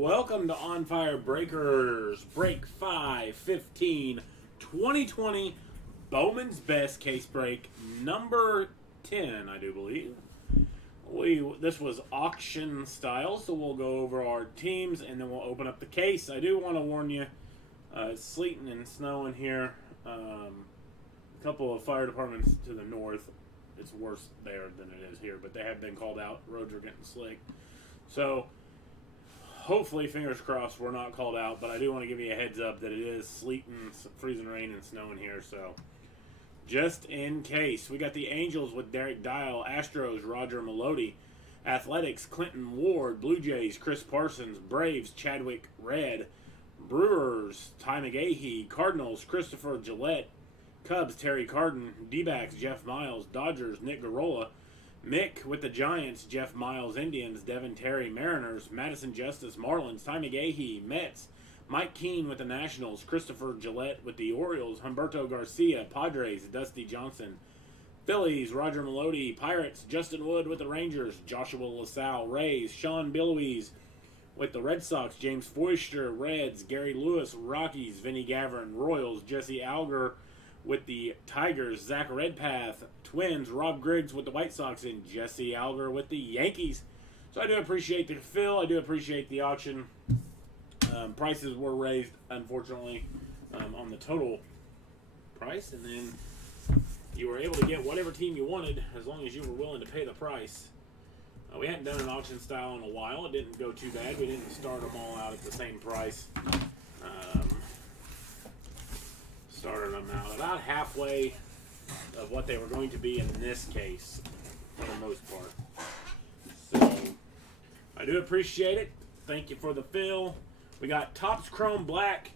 Welcome to On Fire Breakers, break 5/15, 2020, Bowman's Best case break, number 10, I do believe. This was auction style, so we'll go over our teams and then we'll open up the case. I do want to warn you, it's sleeting and snowing here. A couple of fire departments to the north, it's worse there than it is here, but they have been called out. Roads are getting slick. So, hopefully, fingers crossed, we're not called out, but I do want to give you a heads up that it is sleeting, freezing rain, and snowing here, so just in case. We got the Angels with Derek Dial, Astros, Roger Melody, Athletics, Clinton Ward, Blue Jays, Chris Parsons, Braves, Chadwick Red, Brewers, Ty McGahee, Cardinals, Christopher Gillette, Cubs, Terry Carden, D-backs, Jeff Miles, Dodgers, Nick Garola, Mick with the Giants, Jeff Miles, Indians, Devin Terry, Mariners, Madison Justice, Marlins, Ty McGahee, Mets, Mike Keene with the Nationals, Christopher Gillette with the Orioles, Humberto Garcia, Padres, Dusty Johnson, Phillies, Roger Melody, Pirates, Justin Wood with the Rangers, Joshua LaSalle, Rays, Sean Billouise with the Red Sox, James Foister, Reds, Gary Lewis, Rockies, Vinny Gavin, Royals, Jesse Alger with the Tigers, Zach Redpath, Twins, Rob Griggs with the White Sox, and Jesse Alger with the Yankees. So I do appreciate the fill. I do appreciate the auction. Prices were raised, unfortunately, on the total price, and then you were able to get whatever team you wanted as long as you were willing to pay the price. We hadn't done an auction style in a while. It didn't go too bad. We didn't start them all out at the same price. Started them out about halfway of what they were going to be in this case, for the most part. So, I do appreciate it. Thank you for the fill. We got Topps Chrome Black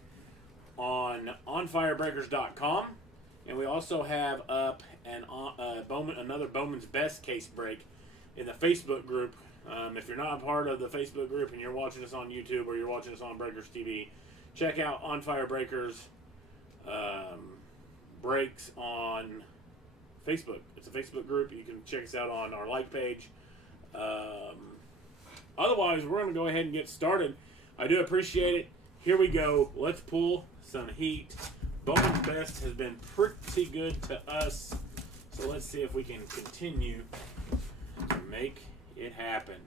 on onfirebreakers.com, and we also have up another Bowman's Best case break in the Facebook group. If you're not a part of the Facebook group and you're watching us on YouTube or you're watching us on Breakers TV, check out On Fire Breakers breaks on Facebook. It's a Facebook group. You can check us out on our like page. Otherwise, we're going to go ahead and get started. I do appreciate it. Here we go. Let's pull some heat. Bowman's Best has been pretty good to us, so let's see if we can continue to make it happen.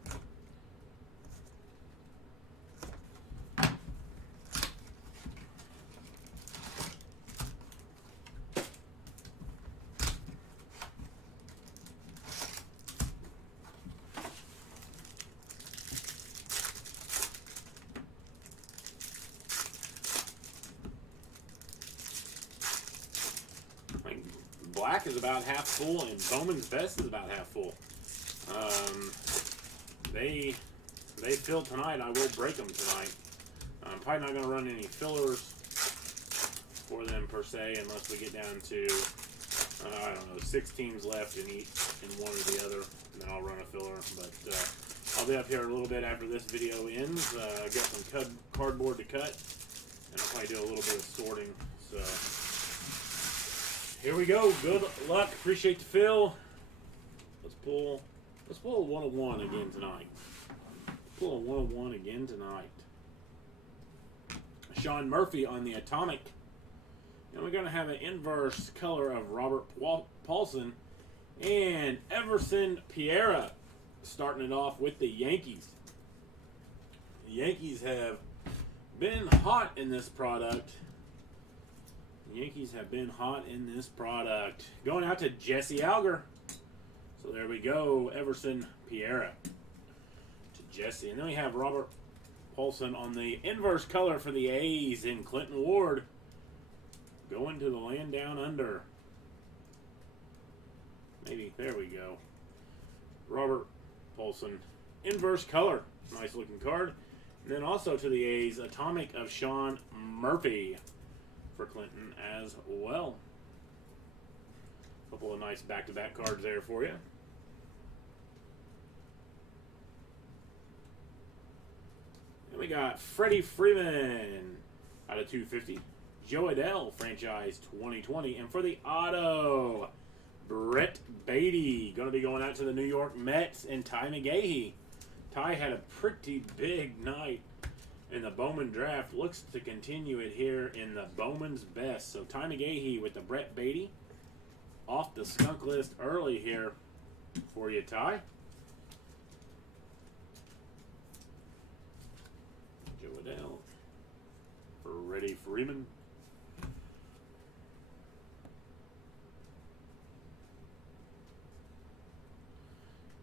Black is about half full, and Bowman's Best is about half full. They fill tonight. I will break them tonight. I'm probably not going to run any fillers for them per se, unless we get down to I don't know, 6 teams left in one or the other, and then I'll run a filler. But I'll be up here a little bit after this video ends. I've got some cardboard to cut, and I'll probably do a little bit of sorting. So. Here we go. Good luck. Appreciate the fill. Let's pull a 101 again tonight. Pull a 101 again tonight. Sean Murphy on the Atomic. And we're going to have an inverse color of Robert Paulson and Everson Piera starting it off with the Yankees. The Yankees have been hot in this product. Yankees have been hot in this product. Going out to Jesse Alger. So there we go. Everson Piera to Jesse. And then we have Robert Paulson on the inverse color for the A's in Clinton Ward. Going to the land down under. Maybe. There we go. Robert Paulson. Inverse color. Nice looking card. And then also to the A's, Atomic of Sean Murphy for Clinton as well. A couple of nice back-to-back cards there for you. And we got Freddie Freeman out of 250. Joe Adell, franchise 2020. And for the auto, Brett Beatty. Going to be going out to the New York Mets and Ty McGahee. Ty had a pretty big night And the Bowman draft looks to continue it here in the Bowman's Best. So Ty McGahee with the Brett Beatty off the skunk list early here for you, Ty. Joe Adele for Freddie Freeman.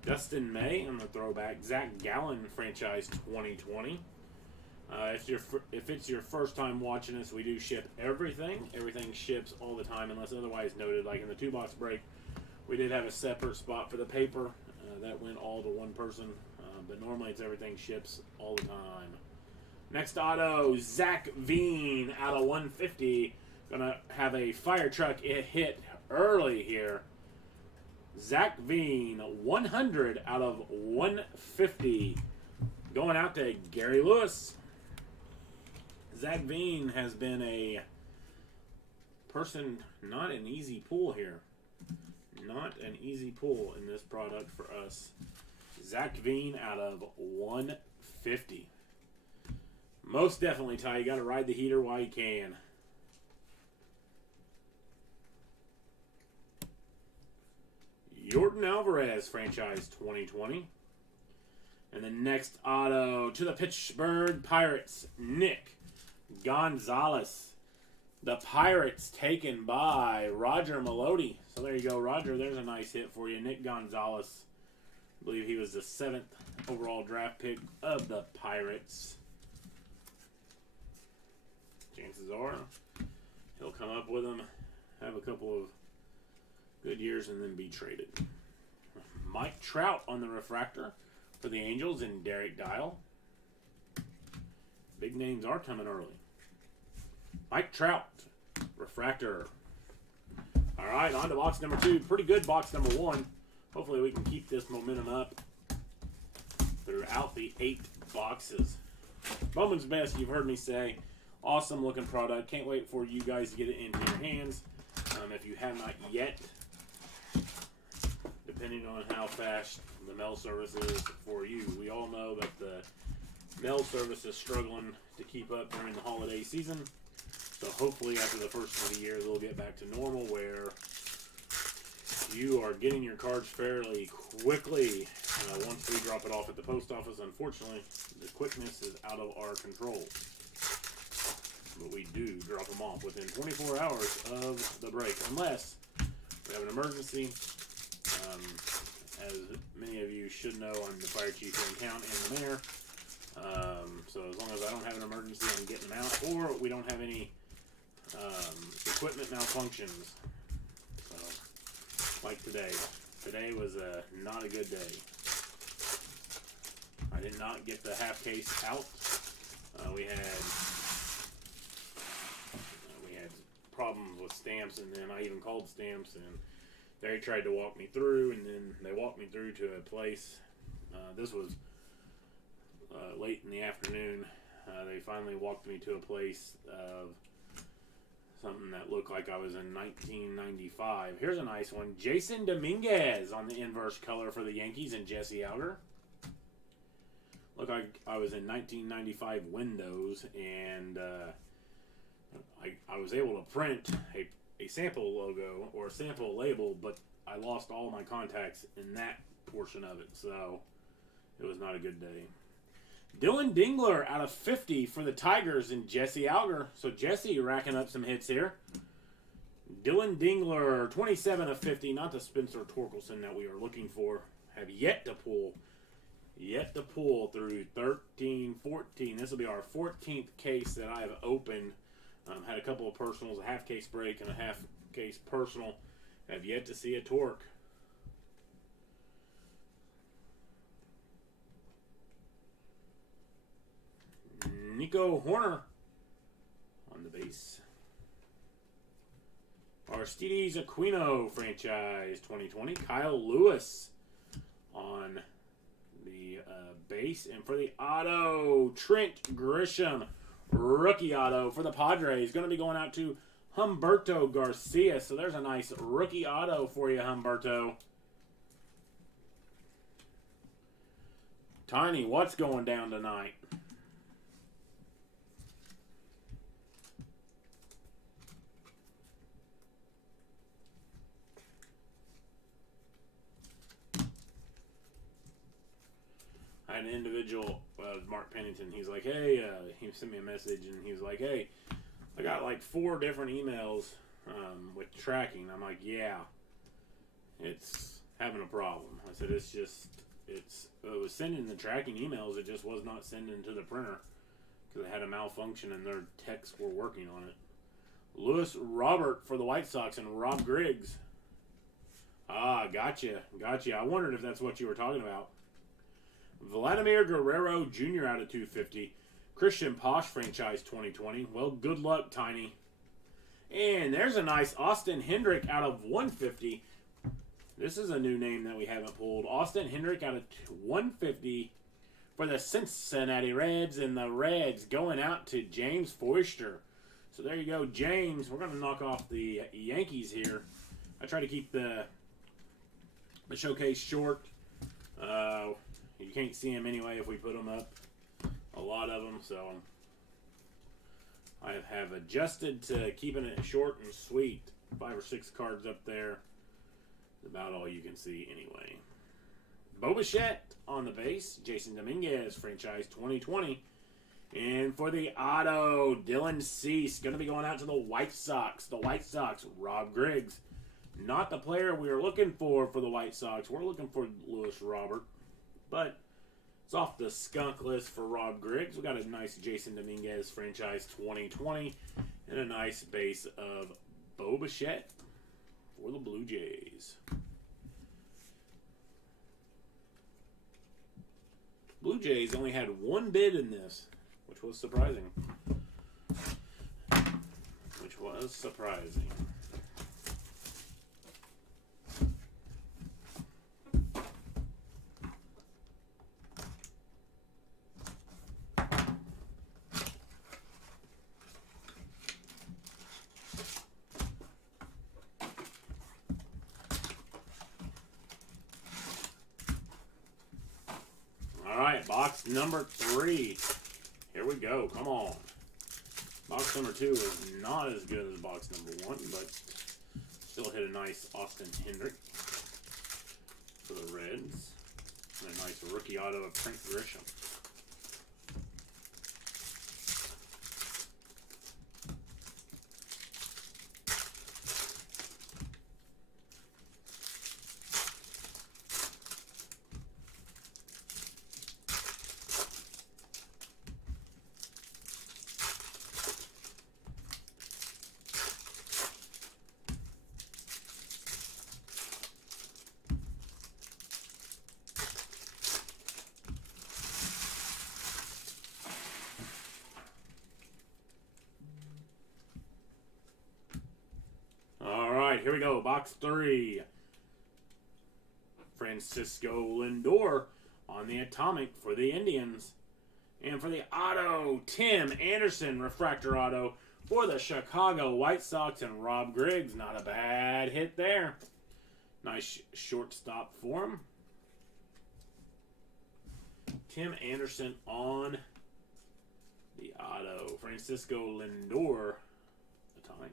Dustin May on the throwback. Zach Gallen franchise 2020. If it's your first time watching us, we do ship everything. Everything ships all the time unless otherwise noted. Like in the 2-box break, we did have a separate spot for the paper. That went all to one person. But normally it's everything ships all the time. Next auto, Zach Veen out of 150. Gonna have a fire truck hit early here. Zach Veen, 100 out of 150. Going out to Gary Lewis. Zach Veen has been a person, not an easy pull here. Not an easy pull in this product for us. Zach Veen out of 150. Most definitely, Ty. You got to ride the heater while you can. Yordan Alvarez, franchise 2020. And the next auto to the Pittsburgh Pirates, Nick Gonzalez. The Pirates taken by Roger Melody. So there you go, Roger. There's a nice hit for you. Nick Gonzalez. I believe he was the 7th overall draft pick of the Pirates. Chances are he'll come up with them, have a couple of good years, and then be traded. Mike Trout on the refractor for the Angels and Derek Dial. Big names are coming early. Mike Trout, refractor. All right, on to box number 2. Pretty good box number 1. Hopefully we can keep this momentum up throughout the 8 boxes. Bowman's Best, you've heard me say. Awesome looking product. Can't wait for you guys to get it into your hands. If you have not yet, depending on how fast the mail service is for you. We all know that the mail service is struggling to keep up during the holiday season. So hopefully after the first of the year, they'll get back to normal where you are getting your cards fairly quickly. Once we drop it off at the post office, unfortunately, the quickness is out of our control. But we do drop them off within 24 hours of the break, unless we have an emergency. As many of you should know, I'm the fire chief here in town and the mayor. So as long as I don't have an emergency, I'm getting them out, or we don't have any equipment malfunctions. So, like today. Today was not a good day. I did not get the half case out. We had problems with stamps, and then I even called stamps, and they tried to walk me through, and then they walked me through to a place. This was late in the afternoon. They finally walked me to a place of something that looked like I was in 1995. Here's a nice one. Jason Dominguez on the inverse color for the Yankees and Jesse Alger. Looked like I was in 1995 windows, and I was able to print a sample logo or a sample label, but I lost all my contacts in that portion of it, so it was not a good day. Dylan Dingler out of 50 for the Tigers and Jesse Alger. So Jesse racking up some hits here. Dylan Dingler, 27 of 50, not the Spencer Torkelson that we are looking for. Have yet to pull through 13, 14. This will be our 14th case that I have opened. Had a couple of personals, a half case break and a half case personal. Have yet to see a torque. Nico Horner on the base. Aristides Aquino franchise 2020. Kyle Lewis on the base. And for the auto, Trent Grisham. Rookie auto for the Padres. Going to be going out to Humberto Garcia. So there's a nice rookie auto for you, Humberto. Tiny, what's going down tonight? I had an individual, Mark Pennington. He's like, hey, he sent me a message, and he was like, hey, I got like 4 different emails with tracking. I'm like, yeah, it's having a problem. I said, it was sending the tracking emails. It just was not sending to the printer because it had a malfunction and their techs were working on it. Lewis Robert for the White Sox and Rob Griggs. Ah, gotcha. I wondered if that's what you were talking about. Vladimir Guerrero Jr. out of 250. Christian Posh franchise 2020. Well, good luck, Tiny. And there's a nice Austin Hendrick out of 150. This is a new name that we haven't pulled. Austin Hendrick out of 150 for the Cincinnati Reds, and the Reds going out to James Foister. So there you go, James. We're going to knock off the Yankees here. I try to keep the showcase short. You can't see them anyway if we put them up. A lot of them, so I have adjusted to keeping it short and sweet. 5 or 6 cards up there. About all you can see anyway. Bo Bichette on the base. Jason Dominguez, franchise 2020. And for the auto, Dylan Cease. Going to be going out to the White Sox. The White Sox, Rob Griggs. Not the player we were looking for the White Sox. We're looking for Lewis Robert. But it's off the skunk list for Rob Griggs. We got a nice Jason Dominguez, franchise 2020. And a nice base of Bo Bichette for the Blue Jays. Blue Jays only had 1 bid in this, which was surprising. All right, box number 3. Here we go. Come on. Box number 2 is not as good as box number 1, but still hit a nice Austin Hendrick for the Reds. And a nice rookie auto of Trent Grisham. Here we go, box 3. Francisco Lindor on the Atomic for the Indians. And for the auto, Tim Anderson, refractor auto for the Chicago White Sox and Rob Griggs. Not a bad hit there. Nice shortstop for him. Tim Anderson on the auto. Francisco Lindor, Atomic.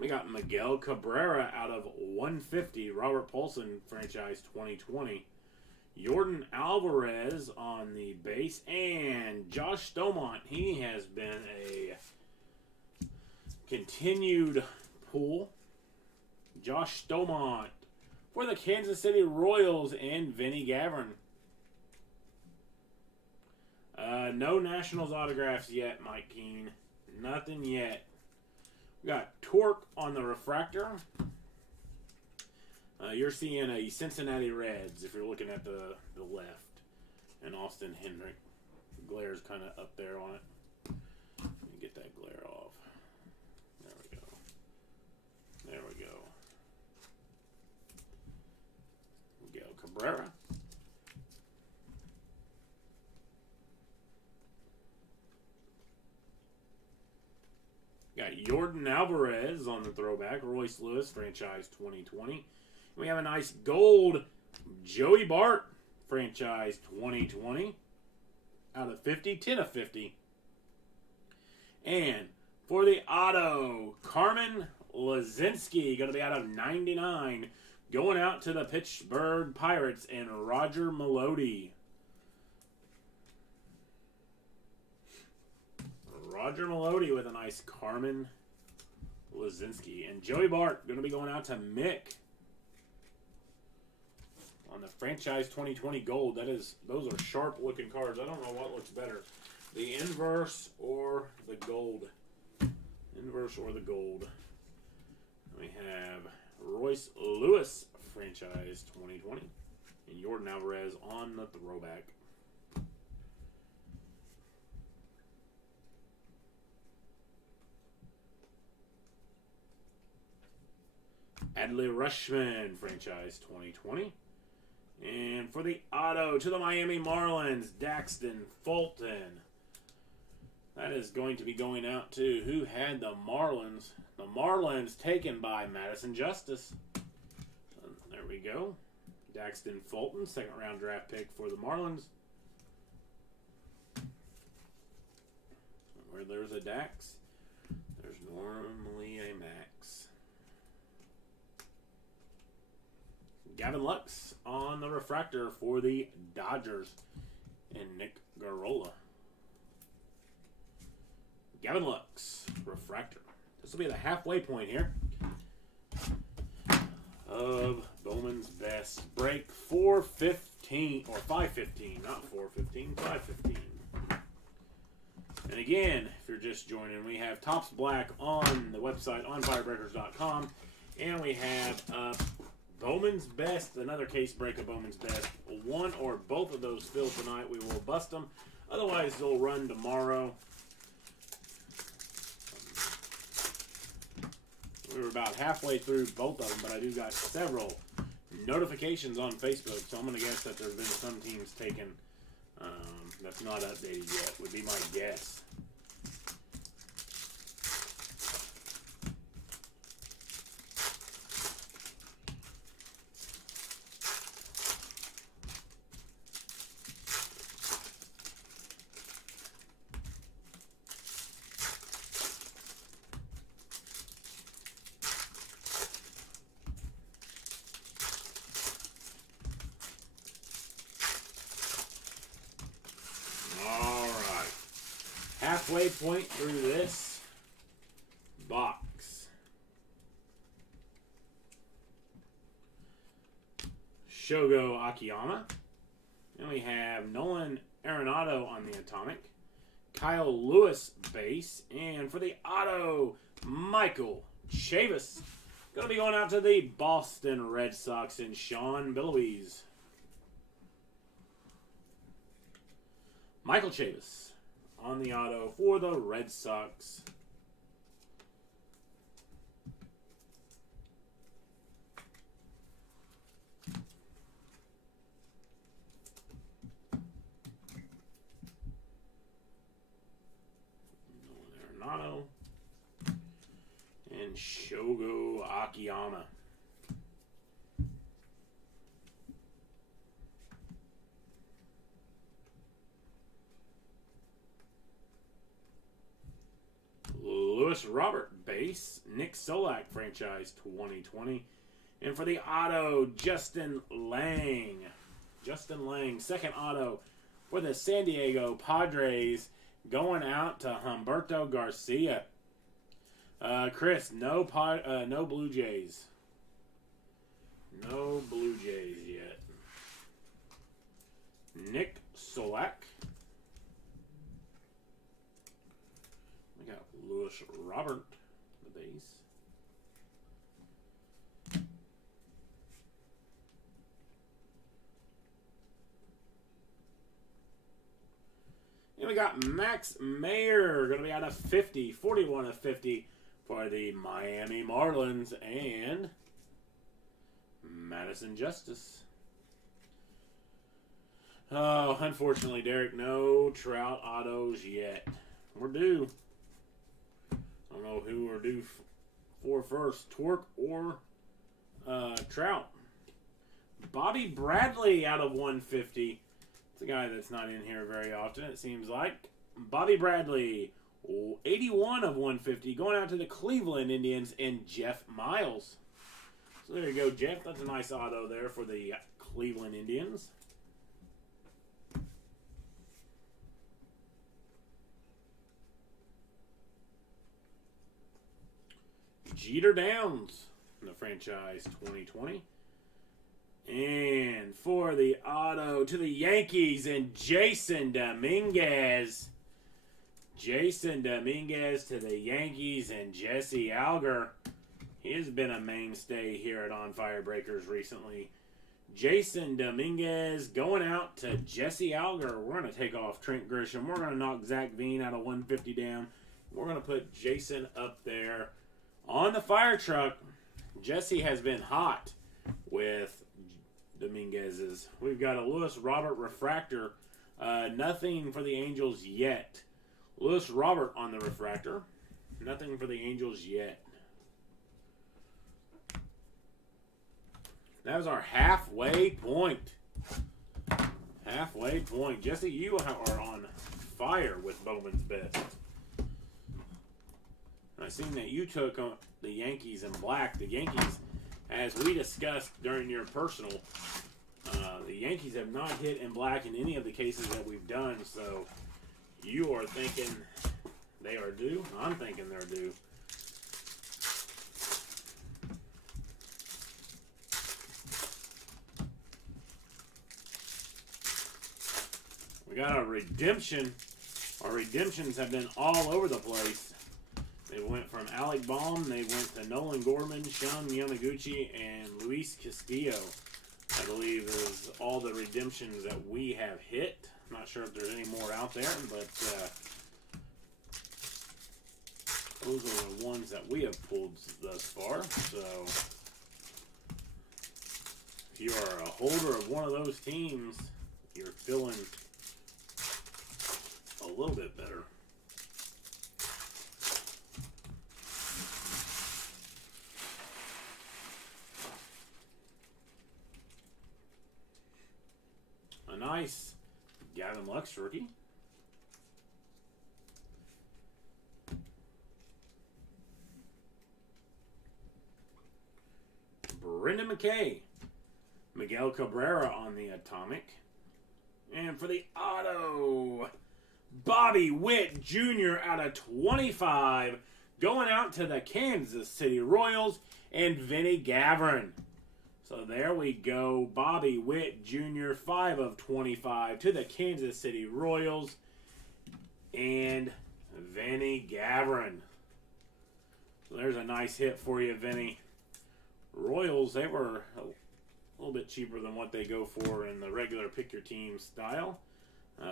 We got Miguel Cabrera out of 150. Robert Paulson, franchise 2020. Jordan Alvarez on the base. And Josh Stomont. He has been a continued pull. Josh Stomont for the Kansas City Royals and Vinny Gavin. No Nationals autographs yet, Mike Keene. Nothing yet. We got Torque on the refractor. You're seeing a Cincinnati Reds if you're looking at the left. And Austin Hendrick. The glare's kind of up there on it. Let me get that glare off. There we go. There we go. Miguel Cabrera. Got Jordan Alvarez on the throwback. Royce Lewis, franchise 2020. We have a nice gold Joey Bart, franchise 2020. Out of 50, 10 of 50. And For the auto, Carmen Lazinski, going to be out of 99. Going out to the Pittsburgh Pirates and Roger Melody. Roger Melody with a nice Carmen Lazinski. And Joey Bart going to be going out to Mick on the franchise 2020 gold. Those are sharp looking cards. I don't know what looks better, the inverse or the gold. Inverse or the gold. We have Royce Lewis franchise 2020 and Jordan Alvarez on the throwback. Adley Rushman franchise 2020. And for the auto to the Miami Marlins, Daxton Fulton. That is going to be going out to who had the Marlins. The Marlins taken by Madison Justice. There we go. Daxton Fulton, second round draft pick for the Marlins. Where there's a Dax, there's normally a Max. Gavin Lux on the refractor for the Dodgers. And Nick Garola. Gavin Lux, refractor. This will be the halfway point here of Bowman's Best Break 415, or 515, not 415, 515. And again, if you're just joining, we have Topps Black on the website, on firebreakers.com, and we have Bowman's Best, another case break of Bowman's Best. One or both of those filled tonight. We will bust them. Otherwise, they'll run tomorrow. We were about halfway through both of them, but I do got several notifications on Facebook, so I'm going to guess that there's been some teams taken that's not updated yet, would be my guess. Halfway point through this box. Shogo Akiyama. And we have Nolan Arenado on the Atomic. Kyle Lewis base. And for the auto, Michael Chavis. Going to be going out to the Boston Red Sox and Sean Billouise. Michael Chavis on the auto for the Red Sox. Arenado and Shogo Akiyama. Lewis Robert base, Nick Solak franchise 2020. And for the auto, Justin Lang. Justin Lang, second auto for the San Diego Padres, going out to Humberto Garcia. Chris, no Blue Jays. No Blue Jays yet. Nick Solak. We got Lewis Robert, the base. And we got Max Mayer, going to be out of 50, 41 of 50 for the Miami Marlins, and Madison Justice. Oh, unfortunately, Derek, no Trout autos yet. We're due. I don't know who we're due for first, Torque or Trout. Bobby Bradley out of 150. It's a guy that's not in here very often, it seems like. Bobby Bradley, 81 1 of 150 going out to the Cleveland Indians and Jeff Miles. So there you go, Jeff. That's a nice auto there for the Cleveland Indians. Jeter Downs in the franchise 2020. And for the auto to the Yankees and Jason Dominguez. Jason Dominguez to the Yankees and Jesse Alger. He has been a mainstay here at On Fire Breakers recently. Jason Dominguez going out to Jesse Alger. We're going to take off Trent Grisham. We're going to knock Zach Veen out of 150 down. We're going to put Jason up there on the fire truck. Jesse has been hot with Dominguez's. We've got a Lewis Robert refractor. Nothing for the Angels yet. Lewis Robert on the refractor. Nothing for the Angels yet. That was our halfway point. Halfway point. Jesse, you are on fire with Bowman's Best. I seen that you took the Yankees in black. The Yankees, as we discussed during your personal, the Yankees have not hit in black in any of the cases that we've done. So you are thinking they are due. I'm thinking they're due. We got a redemption. Our redemptions have been all over the place. They went from Alec Baum, they went to Nolan Gorman, Sean Yamaguchi, and Luis Castillo. I believe is all the redemptions that we have hit. I'm not sure if there's any more out there, but those are the ones that we have pulled thus far. So if you are a holder of one of those teams, you're feeling a little bit better. A nice Gavin Lux rookie. Brendan McKay. Miguel Cabrera on the atomic. And for the auto, Bobby Witt Jr. out of 25. Going out to the Kansas City Royals and Vinny Gavrin. So there we go. Bobby Witt Jr. 5 of 25 to the Kansas City Royals. And Vinny Gavrin. So there's a nice hit for you, Vinny. Royals, they were a little bit cheaper than what they go for in the regular pick your team style.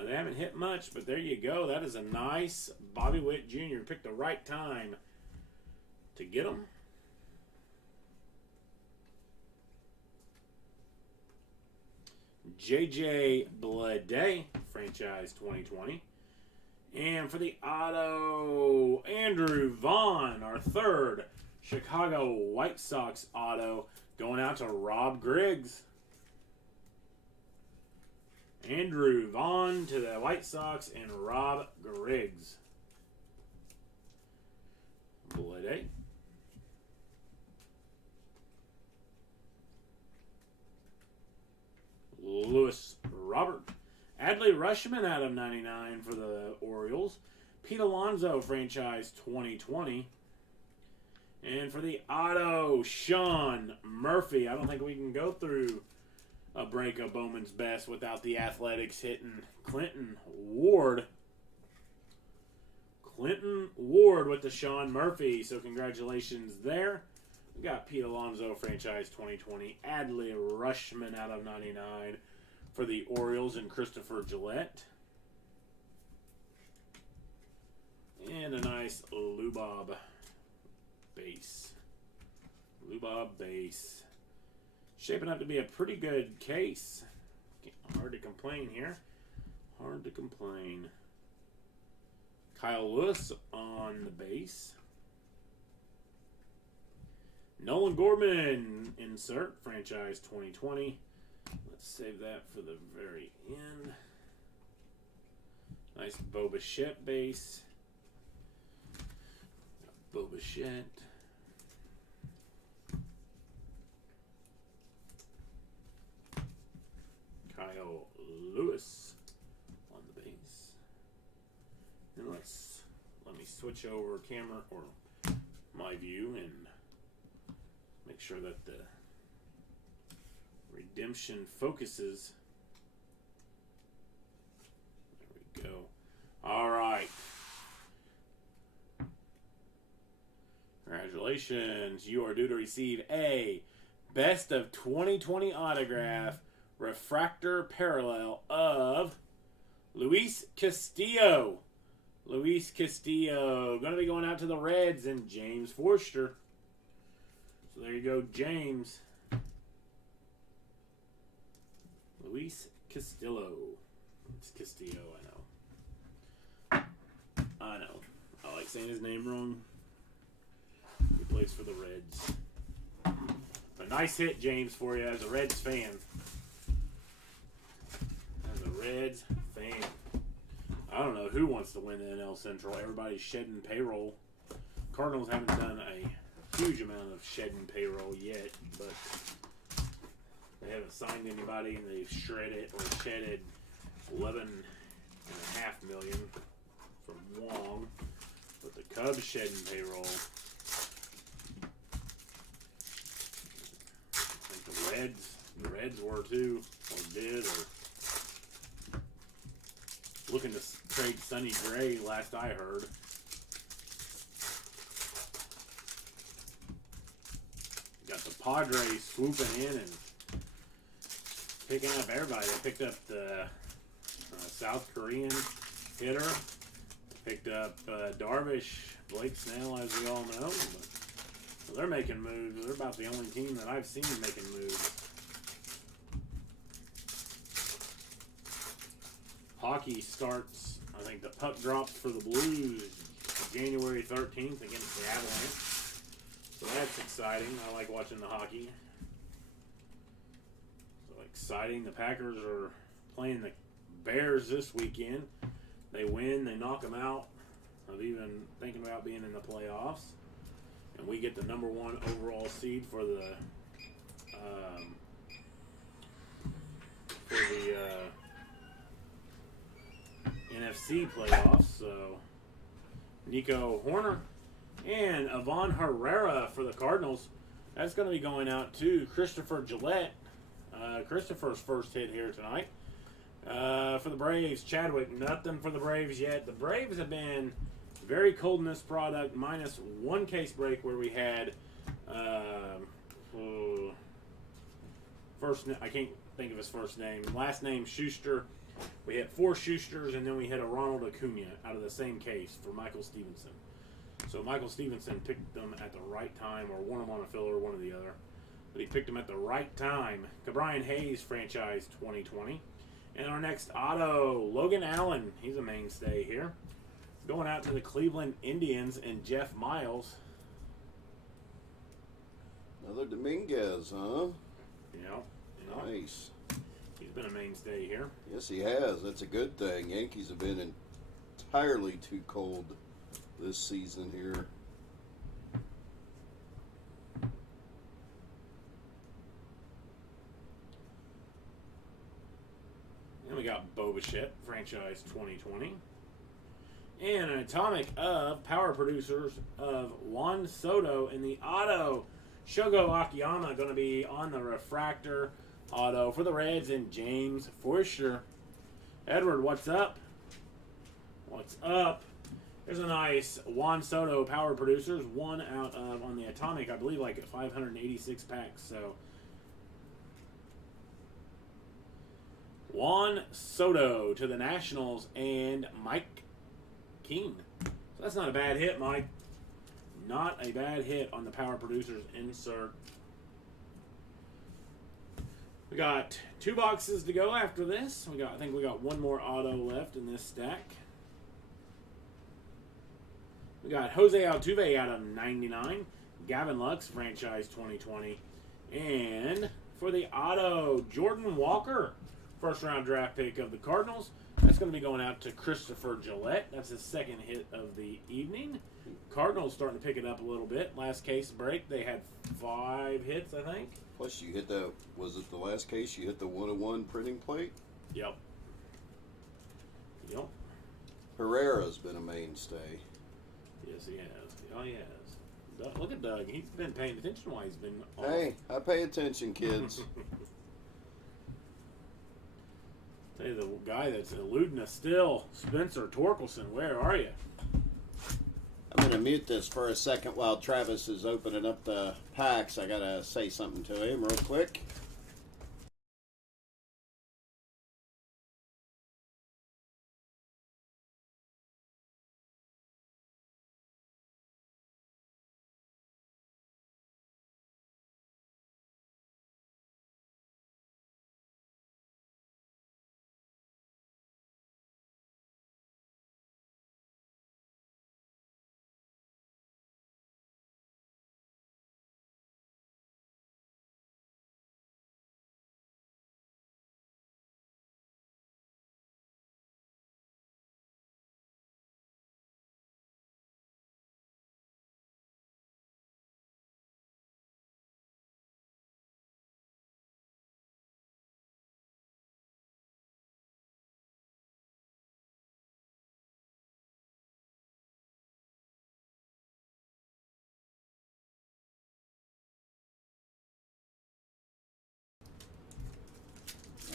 They haven't hit much, but there you go. That is a nice Bobby Witt Jr. Picked the right time to get him. J.J. Bleday, franchise 2020. And for the auto, Andrew Vaughn, our third Chicago White Sox auto, going out to Rob Griggs. Andrew Vaughn to the White Sox and Rob Griggs. Bleday. Lewis Robert. Adley Rutschman out of 99 for the Orioles. Pete Alonso, franchise 2020. And for the auto, Sean Murphy. I don't think we can go through a break of Bowman's Best without the Athletics hitting Clinton Ward. Clinton Ward with the Sean Murphy. So congratulations there. We got Pete Alonso, franchise 2020. Adley Rutschman out of 99 for the Orioles and Christopher Gillette. And a nice Lubob base. Lubob base. Shaping up to be a pretty good case. Hard to complain here. Hard to complain. Kyle Lewis on the base. Nolan Gorman insert, franchise 2020. Let's save that for the very end. Nice Bo Bichette base. Bichette. Kyle Lewis on the base. And let me switch over camera or my view and make sure that the redemption focuses. There we go. All right. Congratulations. You are due to receive a Best of 2020 autograph refractor parallel of Luis Castillo. Luis Castillo. Going to be going out to the Reds and James Forster. So there you go, James. Luis Castillo. It's Castillo, I know. I like saying his name wrong. He plays for the Reds. A nice hit, James, for you as a Reds fan. I don't know who wants to win the NL Central. Everybody's shedding payroll. Cardinals haven't done a huge amount of shedding payroll yet, but they haven't signed anybody, and they've shedded $11.5 million from Wong. But the Cubs shedding payroll. I think the Reds were too, or did, or looking to trade Sonny Gray, last I heard. Got the Padres swooping in and picking up everybody. They picked up the South Korean hitter. Picked up Darvish, Blake Snell, as we all know. But they're making moves. They're about the only team that I've seen making moves. Hockey starts, I think the puck drops for the Blues January 13th against the Avalanche. So that's exciting. I like watching the hockey. So exciting. The Packers are playing the Bears this weekend. They win, they knock them out of even thinking about being in the playoffs. And we get the number 1 overall seed for the NFC playoffs. So Nico Horner and Ivan Herrera for the Cardinals. That's going to be going out to Christopher Gillette. Christopher's first hit here tonight. For the Braves, Chadwick, nothing for the Braves yet. The Braves have been very cold in this product, minus 1 case break where we had I can't think of his first name. Last name Schuster. We had 4 Schusters, and then we had a Ronald Acuna out of the same case for Michael Stevenson. So Michael Stevenson picked them at the right time, or one of them on a filler, one or the other. But he picked them at the right time. Cabrian Hayes, franchise 2020. And our next auto, Logan Allen. He's a mainstay here. Going out to the Cleveland Indians and Jeff Miles. Another Dominguez, huh? Yeah. Nice. He's been a mainstay here. Yes, he has. That's a good thing. Yankees have been entirely too cold this season here. And we got Bo Bichette, franchise 2020. And an atomic of power producers of Juan Soto in the auto. Shogo Akiyama going to be on the refractor auto for the Reds and James Forster. Edward, what's up? What's up? There's a nice Juan Soto power producers. 1 out of, on the atomic, I believe, like 586 packs. So Juan Soto to the Nationals and Mike Keene. So that's not a bad hit, Mike. Not a bad hit on the power producers insert. We got 2 boxes to go after this. I think we got 1 more auto left in this stack. We got Jose Altuve out of 99. Gavin Lux, franchise 2020. And for the auto, Jordan Walker, first round draft pick of the Cardinals. That's going to be going out to Christopher Gillette. That's his 2nd hit of the evening. Cardinals starting to pick it up a little bit. Last case break, they had 5 hits, I think. Plus, you hit the, was it the last case? You hit the 1-1 printing plate? Yep. Yep. Herrera's been a mainstay. Yes, he has. Oh, he has. Look at Doug. He's been paying attention while he's been off. Hey, I pay attention, kids. Tell you, the guy that's eluding us still, Spencer Torkelson, where are you? I'm going to mute this for a second while Travis is opening up the packs. I got to say something to him real quick.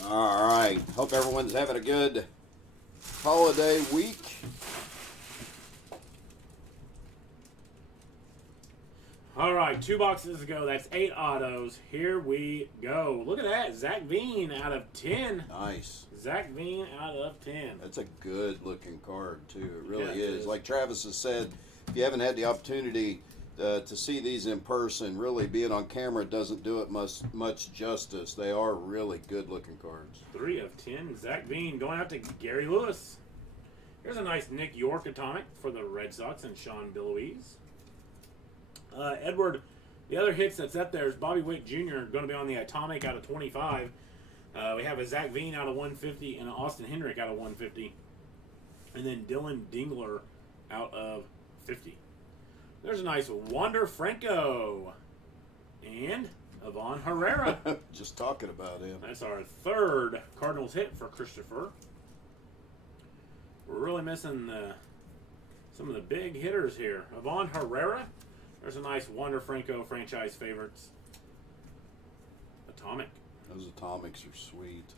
All right. Hope everyone's having a good holiday week. All right, 2 boxes to go. That's 8 autos. Here we go. Look at that. Zach Veen out of 10. Nice. Zach Veen out of 10. That's a good looking card, too. It really Yeah, it is. is. Like Travis has said, if you haven't had the opportunity to see these in person, really being on camera doesn't do it much justice. They are really good looking cards. 3 of 10. Zach Veen going out to Gary Lewis. Here's a nice Nick York atomic for the Red Sox and Sean Billouise. Edward, the other hits that's up there is Bobby Witt Jr. going to be on the atomic out of 25. We have a Zach Veen out of 150 and an Austin Hendrick out of 150. And then Dylan Dingler out of 50. There's a nice Wander Franco. And Ivan Herrera. Just talking about him. That's our 3rd Cardinals hit for Christopher. We're really missing some of the big hitters here. Ivan Herrera. There's a nice Wander Franco franchise favorites. Atomic. Those atomics are sweet.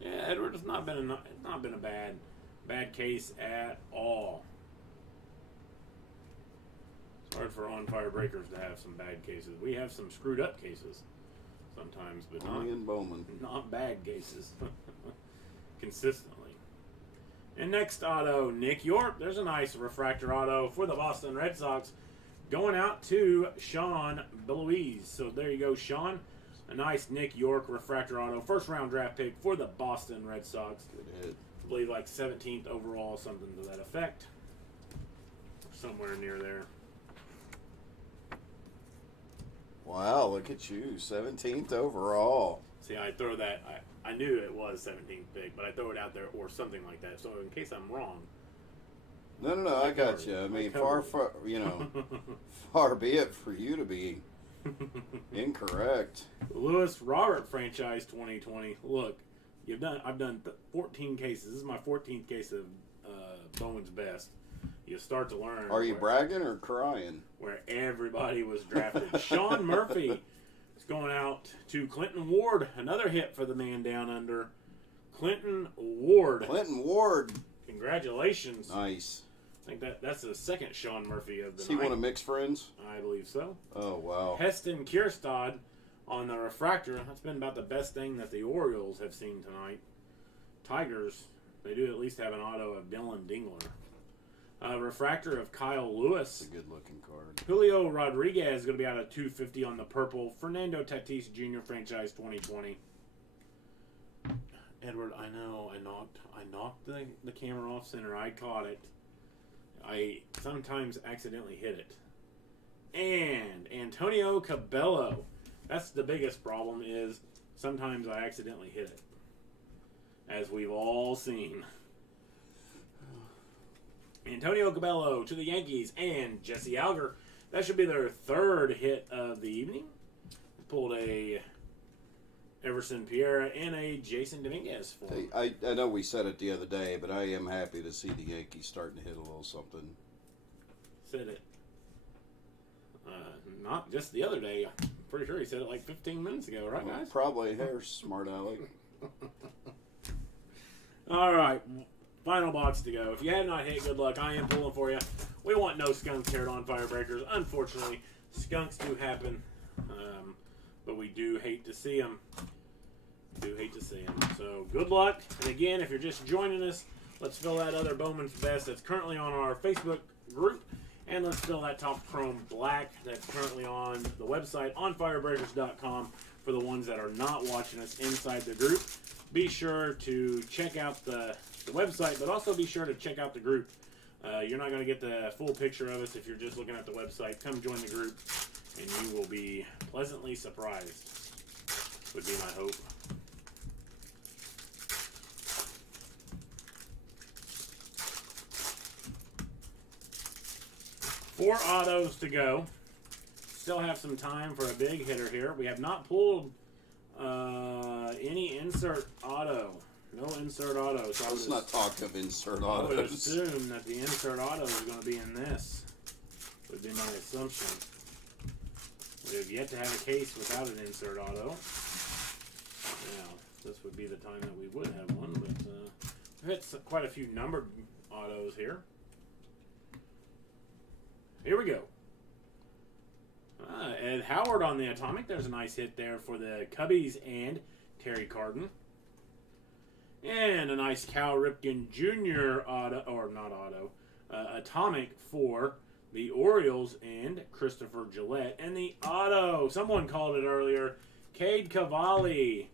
Yeah, Edward has not been a bad case at all. It's hard for on-fire breakers to have some bad cases. We have some screwed up cases sometimes, but Only in Bowman. not bad cases consistently. And next auto, Nick York. There's a nice refractor auto for the Boston Red Sox going out to Sean Billouise. So there you go, Sean. A nice Nick York refractor auto. 1st round draft pick for the Boston Red Sox. Good hit. I believe like 17th overall, something to that effect. Somewhere near there. Wow, look at you. 17th overall. See, I throw that. I knew it was 17th pick, but I throw it out there or something like that. So in case I'm wrong. No, I got you. I mean, far, far be it for you to be incorrect. Lewis Robert franchise 2020. Look, I've done 14 cases. This is my 14th case of Bowman's best. You start to learn. Are you bragging or crying? Where everybody was drafted. Sean Murphy is going out to Clinton Ward. Another hit for the man down under. Clinton Ward. Clinton Ward. Congratulations. Nice. I think that's the 2nd Sean Murphy of the Is he night. one of Mick's friends? I believe so. Oh, wow. Heston Kierstad on the refractor. That's been about the best thing that the Orioles have seen tonight. Tigers, they do at least have an auto of Dylan Dingler. Refractor of Kyle Lewis. It's a good-looking card. Julio Rodriguez is going to be out of 250 on the purple. Fernando Tatis Jr. franchise 2020. Edward, I know I knocked the camera off center. I caught it. I sometimes accidentally hit it. And Antonio Cabello. That's the biggest problem is sometimes I accidentally hit it. As we've all seen. Antonio Cabello to the Yankees, and Jesse Alger. That should be their third hit of the evening. Pulled a Everson Pierre and a Jason Dominguez for him. I know we said it the other day, but I am happy to see the Yankees starting to hit a little something. Said it. Not just the other day. I'm pretty sure he said it like 15 minutes ago, right, guys? Probably. There's smart Alec. All right. Final box to go. If you have not hit, good luck. I am pulling for you. We want no skunks here on Firebreakers. Unfortunately, skunks do happen, but we do hate to see them. So good luck. And again, if you're just joining us, let's fill that other Bowman's Best that's currently on our Facebook group. And let's fill that top chrome black that's currently on the website on firebreakers.com for the ones that are not watching us inside the group. Be sure to check out the website, but also be sure to check out the group. You're not going to get the full picture of us if you're just looking at the website. Come join the group, and you will be pleasantly surprised, would be my hope. Four autos to go. Still have some time for a big hitter here. We have not pulled any insert auto. No insert auto. So Let's not talk of insert I would autos. assume that the insert auto is going to be in this. Would be my assumption. We have yet to have a case without an insert auto. Now, this would be the time that we would have one, but we've hit quite a few numbered autos here. Here we go. Ed Howard on the Atomic. There's a nice hit there for the Cubbies and Terry Carden. And a nice Cal Ripken Jr. Atomic for the Orioles and Christopher Gillette. And the auto, someone called it earlier, Cade Cavalli.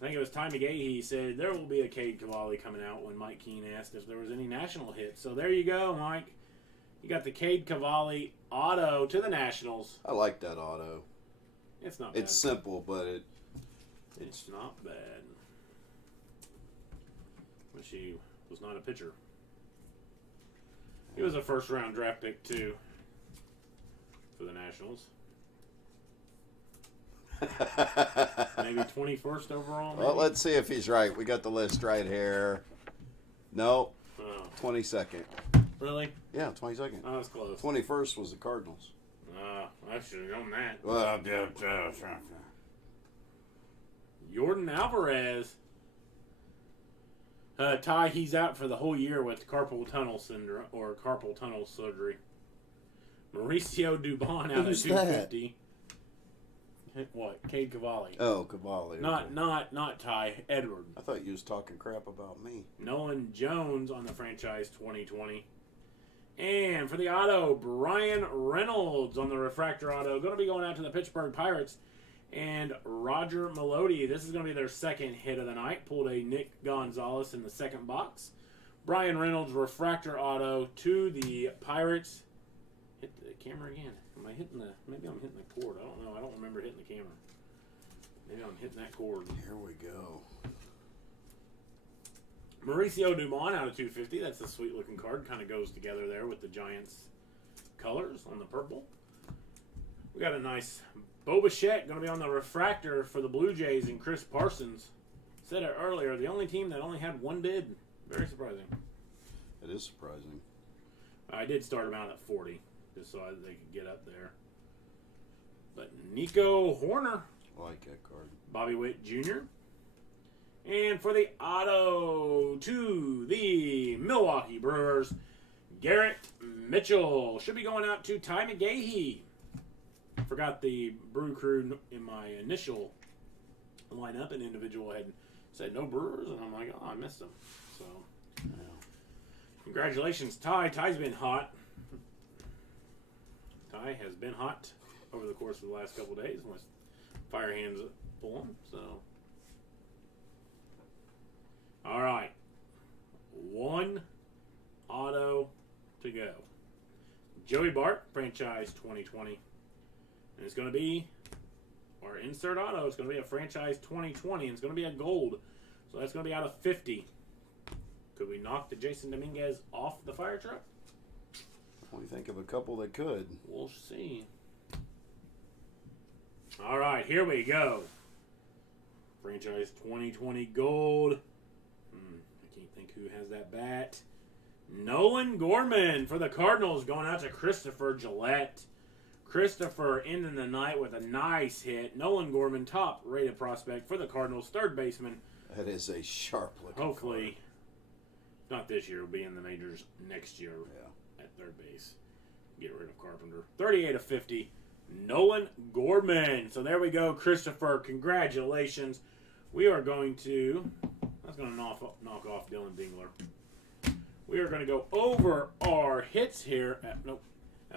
I think it was Ty McGahee said there will be a Cade Cavalli coming out when Mike Keene asked if there was any national hits. So there you go, Mike. You got the Cade Cavalli auto to the Nationals. I like that auto. It's not bad. It's simple, but It's not bad. But she was not a pitcher. He was a first-round draft pick, too, for the Nationals. Maybe 21st overall, maybe? Well, let's see if he's right. We got the list right here. No, Oh, 22nd. really? Yeah, 22nd. Oh, that's close. 21st was the Cardinals. I should have known that. Well, Jordan Alvarez. Ty, he's out for the whole year with carpal tunnel syndrome or carpal tunnel surgery. Mauricio Dubon out Who's at 250. What? Cade Cavalli. Oh, Cavalli. Okay. Not Ty. Edward. I thought you was talking crap about me. Nolan Jones on the franchise 2020. And for the auto, Brian Reynolds on the refractor auto. Going to be going out to the Pittsburgh Pirates. And Roger Melody. This is going to be their second hit of the night. Pulled a Nick Gonzalez in the second box. Brian Reynolds refractor auto to the Pirates. Hit the camera again. Am I hitting the... Maybe I'm hitting the cord. I don't know. I don't remember hitting the camera. Maybe I'm hitting that cord. Here we go. Mauricio Dumont out of 250. That's a sweet looking card. Kind of goes together there with the Giants colors on the purple. We got a nice Bo Bichette going to be on the refractor for the Blue Jays and Chris Parsons. Said it earlier. The only team that only had one bid. Very surprising. It is surprising. I did start them out at 40 just so they could get up there. But Nico Horner. I like that card. Bobby Witt Jr. And for the auto to the Milwaukee Brewers, Garrett Mitchell. Should be going out to Ty McGahee. Forgot the Brew Crew in my initial lineup. An individual had said no Brewers, and I'm like, oh, I missed them. So, congratulations, Ty. Ty's been hot. Ty has been hot over the course of the last couple of days with fire hands pulling. So, all right, one auto to go. Joey Bart, franchise 2020. And it's going to be, or insert auto, it's going to be a franchise 2020, and it's going to be a gold. So that's going to be out of 50. Could we knock the Jason Dominguez off the fire truck? We think of a couple that could. We'll see. All right, here we go. Franchise 2020 gold. I can't think who has that bat. Nolan Gorman for the Cardinals, going out to Christopher Gillette. Christopher ending the night with a nice hit. Nolan Gorman, top rated prospect for the Cardinals, third baseman. That is a sharp looking. Hopefully, not this year, will be in the majors next year Yeah. at third base. Get rid of Carpenter. 38 of 50. Nolan Gorman. So there we go, Christopher. Congratulations. We are going to. That's going to knock off Dylan Dingler. We are going to go over our hits here at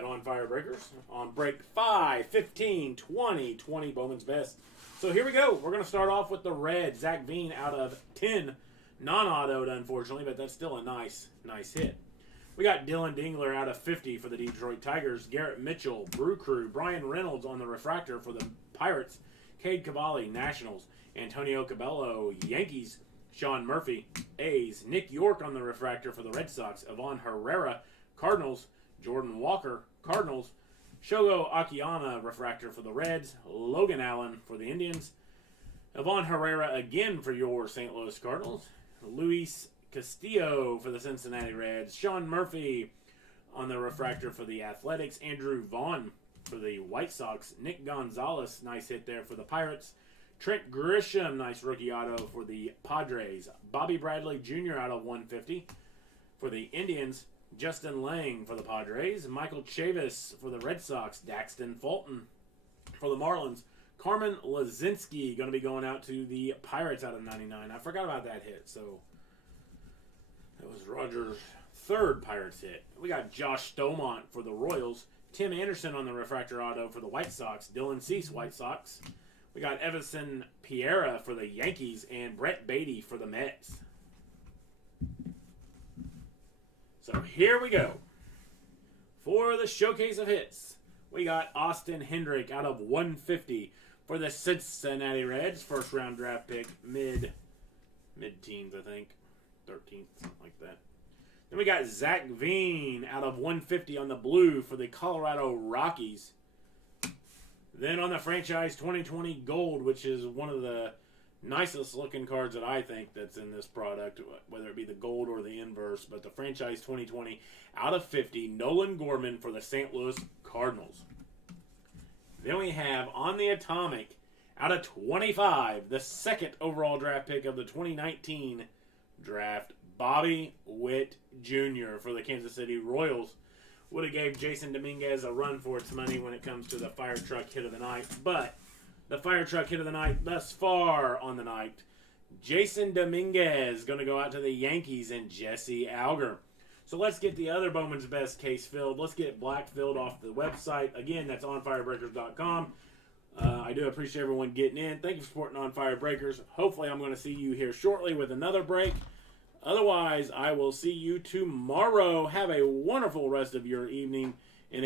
On Fire Breakers on break 5, 15, 20, 20 Bowman's Best. So here we go. We're going to start off with the red. Zach Veen out of 10. Non-autoed, unfortunately, but that's still a nice hit. We got Dylan Dingler out of 50 for the Detroit Tigers. Garrett Mitchell, Brew Crew. Brian Reynolds on the refractor for the Pirates. Cade Cavalli, Nationals. Antonio Cabello, Yankees. Sean Murphy, A's. Nick York on the refractor for the Red Sox. Ivan Herrera, Cardinals. Jordan Walker, Cardinals. Shogo Akiyama, refractor for the Reds. Logan Allen for the Indians. Ivan Herrera again for your St. Louis Cardinals. Luis Castillo for the Cincinnati Reds. Sean Murphy on the refractor for the Athletics. Andrew Vaughn for the White Sox. Nick Gonzalez, nice hit there for the Pirates. Trent Grisham, nice rookie auto for the Padres. Bobby Bradley Jr. out of 150 for the Indians. Justin Lang for the Padres. Michael Chavis for the Red Sox. Daxton Fulton for the Marlins. Carmen Lazinski going to be going out to the Pirates out of 99. I forgot about that hit, so that was Roger's third Pirates hit. We got Josh Stomont for the Royals. Tim Anderson on the refractor auto for the White Sox. Dylan Cease, White Sox. We got Everson Piera for the Yankees and Brett Beatty for the Mets. So here we go. For the showcase of hits, we got Austin Hendrick out of 150 for the Cincinnati Reds. First round draft pick, mid-teens, I think. 13th, something like that. Then we got Zach Veen out of 150 on the blue for the Colorado Rockies. Then on the franchise 2020 gold, which is one of the nicest looking cards that I think that's in this product, whether it be the gold or the inverse, but the franchise 2020 out of 50, Nolan Gorman for the St. Louis Cardinals. Then we have on the atomic out of 25, the second overall draft pick of the 2019 draft, Bobby Witt Jr. for the Kansas City Royals. Would have gave Jason Dominguez a run for its money when it comes to the fire truck hit of the night, but the fire truck hit of the night thus far on the night, Jason Dominguez going to go out to the Yankees and Jesse Alger. So let's get the other Bowman's Best case filled. Let's get black filled off the website. Again, that's onfirebreakers.com. I do appreciate everyone getting in. Thank you for supporting On Fire Breakers. Hopefully I'm going to see you here shortly with another break. Otherwise, I will see you tomorrow. Have a wonderful rest of your evening.